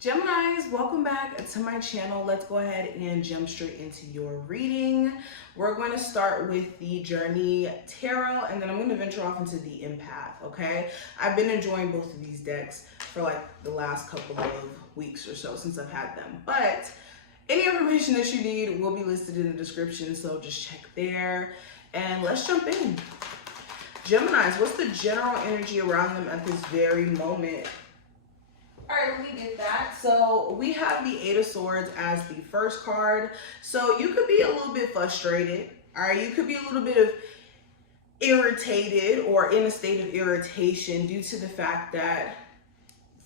Geminis, welcome back to my channel. Let's go ahead and jump straight into your reading. We're going to start with the Journey Tarot, and then I'm going to venture off into the Empath, okay? I've been enjoying both of these decks for like the last couple of weeks or so since I've had them. But any information that you need will be listed in the description, so just check there. And let's jump in. Geminis, what's the general energy around them at this very moment? All right, let me get that. So we have the Eight of Swords as the first card. So you could be a little bit frustrated. All right, you could be a little bit of irritated or in a state of irritation due to the fact that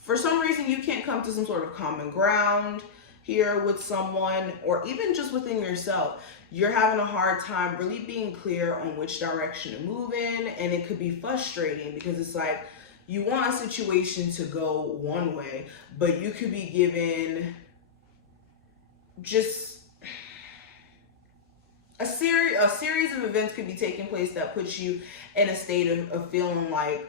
for some reason you can't come to some sort of common ground here with someone, or even just within yourself. You're having a hard time really being clear on which direction to move in, and it could be frustrating because it's like, you want a situation to go one way, but you could be given just a series of events could be taking place that puts you in a state of feeling like,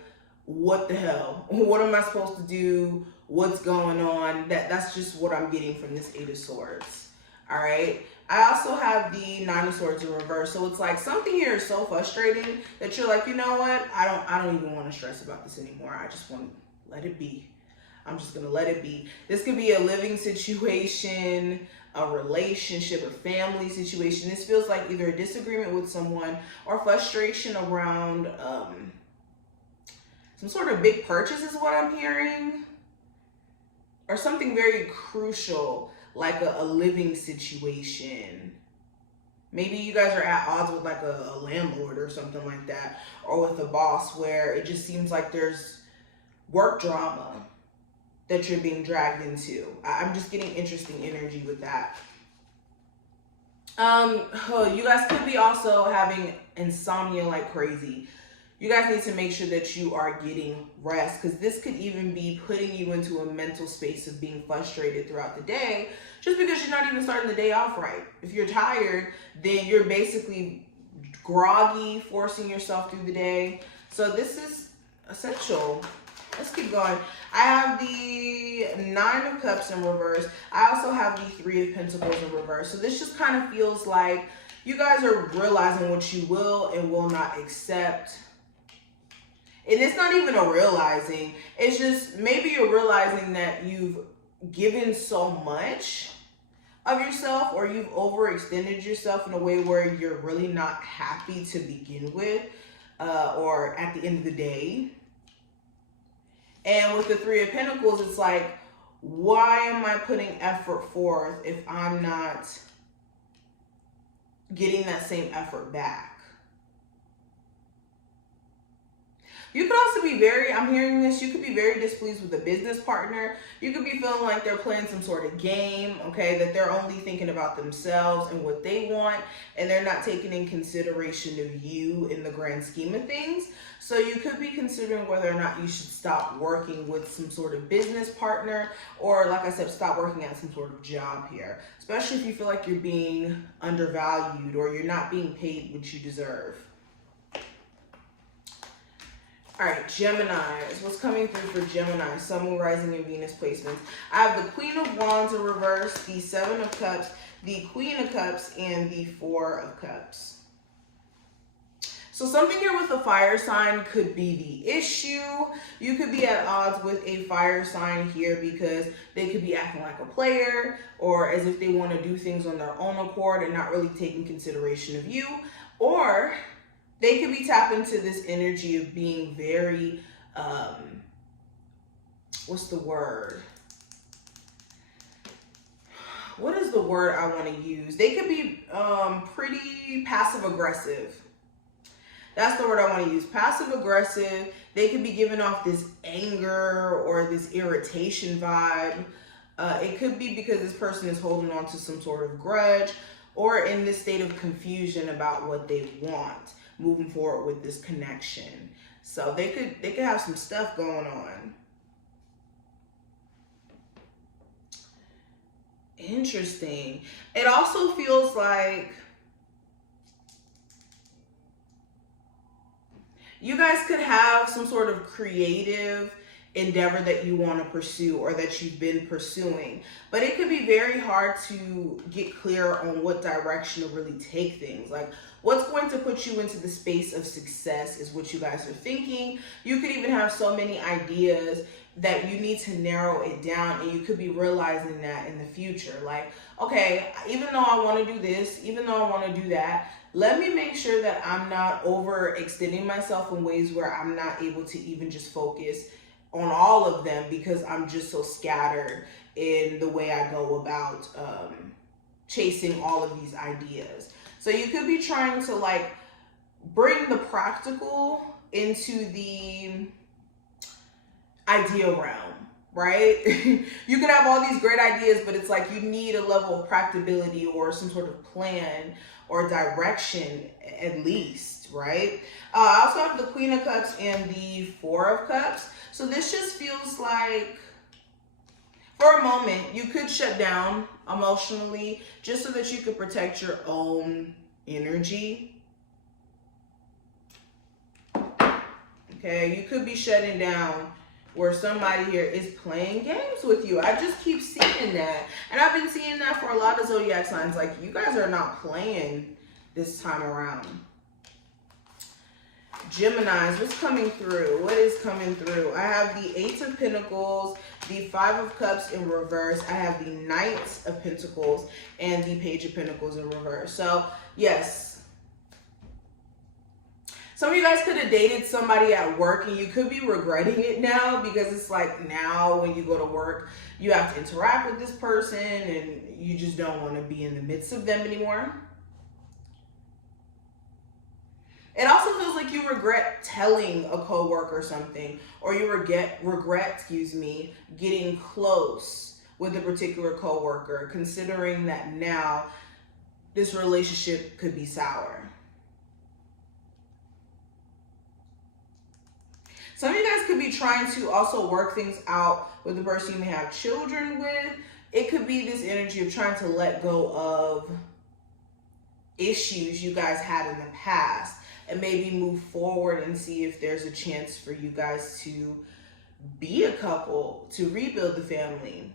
what the hell? What am I supposed to do? What's going on? That's just what I'm getting from this Eight of Swords. All right. I also have the Nine of Swords in reverse. So it's like something here is so frustrating that you're like, you know what? I don't even want to stress about this anymore. I just want to let it be. I'm just going to let it be. This could be a living situation, a relationship, a family situation. This feels like either a disagreement with someone or frustration around some sort of big purchase is what I'm hearing. Or something very crucial, like a living situation. Maybe you guys are at odds with like a landlord or something like that, or with a boss where it just seems like there's work drama that you're being dragged into. I'm just getting interesting energy with that. You guys could be also having insomnia like crazy. You guys need to make sure that you are getting rest, because this could even be putting you into a mental space of being frustrated throughout the day just because you're not even starting the day off right. If you're tired, then you're basically groggy, forcing yourself through the day. So this is essential. Let's keep going. I have the Nine of Cups in reverse. I also have the Three of Pentacles in reverse. So this just kind of feels like you guys are realizing what you will and will not accept. And it's not even a realizing. It's just maybe you're realizing that you've given so much of yourself, or you've overextended yourself in a way where you're really not happy to begin with, or at the end of the day. And with the Three of Pentacles, it's like, why am I putting effort forth if I'm not getting that same effort back? You could also be I'm hearing this, you could be very displeased with a business partner. You could be feeling like they're playing some sort of game, okay, that they're only thinking about themselves and what they want, and they're not taking in consideration of you in the grand scheme of things. So you could be considering whether or not you should stop working with some sort of business partner, or like I said, stop working at some sort of job here, especially if you feel like you're being undervalued or you're not being paid what you deserve. All right, Geminis, what's coming through for Gemini? Sun, Moon, Rising, and Venus placements. I have the Queen of Wands in reverse, the Seven of Cups, the Queen of Cups, and the Four of Cups. So something here with a fire sign could be the issue. You could be at odds with a fire sign here because they could be acting like a player, or as if they want to do things on their own accord and not really taking consideration of you. Or they could be tapped into this energy of being very, what's the word? What is the word I want to use? They could be pretty passive aggressive. That's the word I want to use. Passive aggressive. They could be giving off this anger or this irritation vibe. It could be because this person is holding on to some sort of grudge, or in this state of confusion about what they want moving forward with this connection. So they could have some stuff going on. Interesting. It also feels like you guys could have some sort of creative endeavor that you want to pursue or that you've been pursuing. But it could be very hard to get clear on what direction to really take things. Like, what's going to put you into the space of success is what you guys are thinking. You could even have so many ideas that you need to narrow it down, and you could be realizing that in the future. Like, okay, even though I want to do this, even though I want to do that, let me make sure that I'm not overextending myself in ways where I'm not able to even just focus on all of them because I'm just so scattered in the way I go about chasing all of these ideas. So you could be trying to like bring the practical into the idea realm, right? You could have all these great ideas, but it's like you need a level of practicability or some sort of plan or direction at least, right? I also have the Queen of Cups and the Four of Cups. So this just feels like, for a moment, you could shut down emotionally just so that you could protect your own energy. Okay, you could be shutting down where somebody here is playing games with you. I just keep seeing that. And I've been seeing that for a lot of zodiac signs. Like, you guys are not playing this time around. Geminis, what's coming through? What is coming through? I have the Eight of Pentacles, the Five of Cups in reverse. I have the Knight of Pentacles and the Page of Pentacles in reverse. So, yes. Some of you guys could have dated somebody at work and you could be regretting it now because it's like now when you go to work, you have to interact with this person and you just don't want to be in the midst of them anymore. It also feels like you regret telling a coworker something, or you regret, getting close with a particular coworker, considering that now this relationship could be sour. Some of you guys could be trying to also work things out with the person you may have children with. It could be this energy of trying to let go of issues you guys had in the past and maybe move forward and see if there's a chance for you guys to be a couple, to rebuild the family.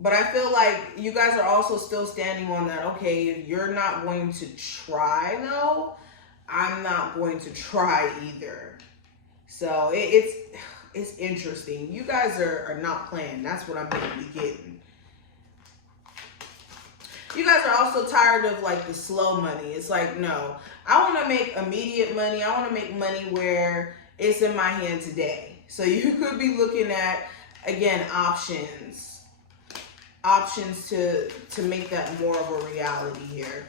But I feel like you guys are also still standing on that, okay, if you're not going to try though, I'm not going to try either. So it's interesting. You guys are not playing. That's what I'm going to be getting. You guys are also tired of like the slow money. It's like, no, I want to make immediate money. I want to make money where it's in my hand today. So you could be looking at, again, options to make that more of a reality here.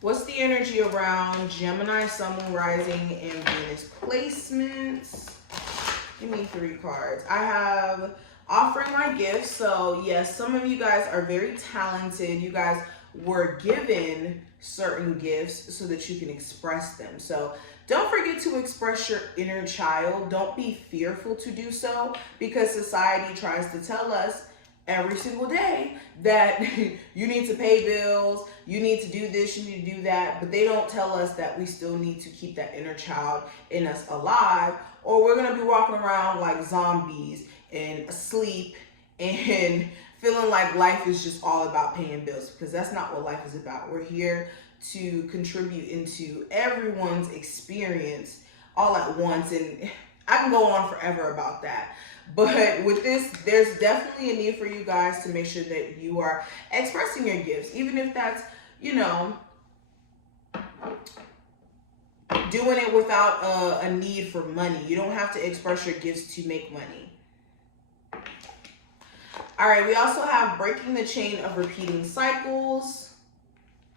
What's the energy around Gemini, Sun, Moon, Rising, and Venus placements? Give me 3 cards. I have offering my gifts. So yes, some of you guys are very talented. You guys were given certain gifts so that you can express them. So don't forget to express your inner child. Don't be fearful to do so, because society tries to tell us every single day that you need to pay bills, you need to do this, you need to do that, but they don't tell us that we still need to keep that inner child in us alive, or we're gonna be walking around like zombies and asleep and feeling like life is just all about paying bills, because that's not what life is about. We're here to contribute into everyone's experience all at once, and I can go on forever about that. But with this, there's definitely a need for you guys to make sure that you are expressing your gifts, even if that's, you know, doing it without a need for money. You don't have to express your gifts to make money. All right, we also have breaking the chain of repeating cycles.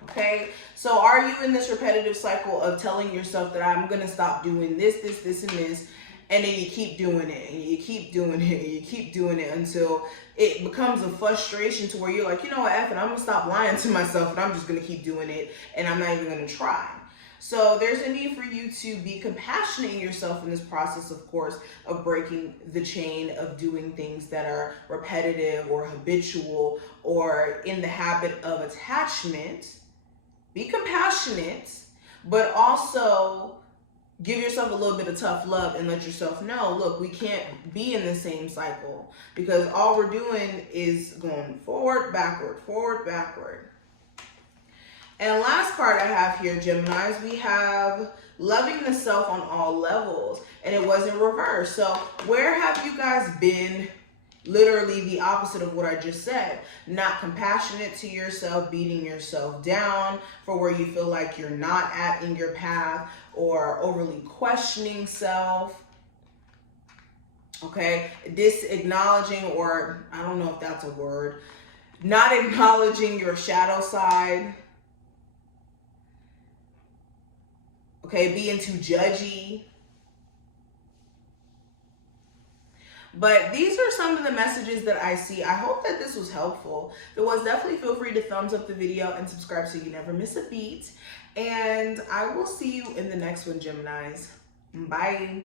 Okay, so are you in this repetitive cycle of telling yourself that I'm going to stop doing this, this, and this, and then you keep doing it, and you keep doing it, and you keep doing it until it becomes a frustration to where you're like, you know what, F it, I'm going to stop lying to myself, and I'm just going to keep doing it, and I'm not even going to try. So there's a need for you to be compassionate in yourself in this process, of course, of breaking the chain of doing things that are repetitive or habitual or in the habit of attachment. Be compassionate, but also give yourself a little bit of tough love and let yourself know, look, we can't be in the same cycle, because all we're doing is going forward, backward, forward, backward. And last card I have here, Geminis, we have loving the self on all levels, and it was in reverse. So where have you guys been? Literally the opposite of what I just said. Not compassionate to yourself, beating yourself down for where you feel like you're not at in your path, or overly questioning self. Okay, acknowledging, or I don't know if that's a word, not acknowledging your shadow side. Okay, being too judgy. But these are some of the messages that I see. I hope that this was helpful. If it was, definitely feel free to thumbs up the video and subscribe so you never miss a beat. And I will see you in the next one, Geminis. Bye.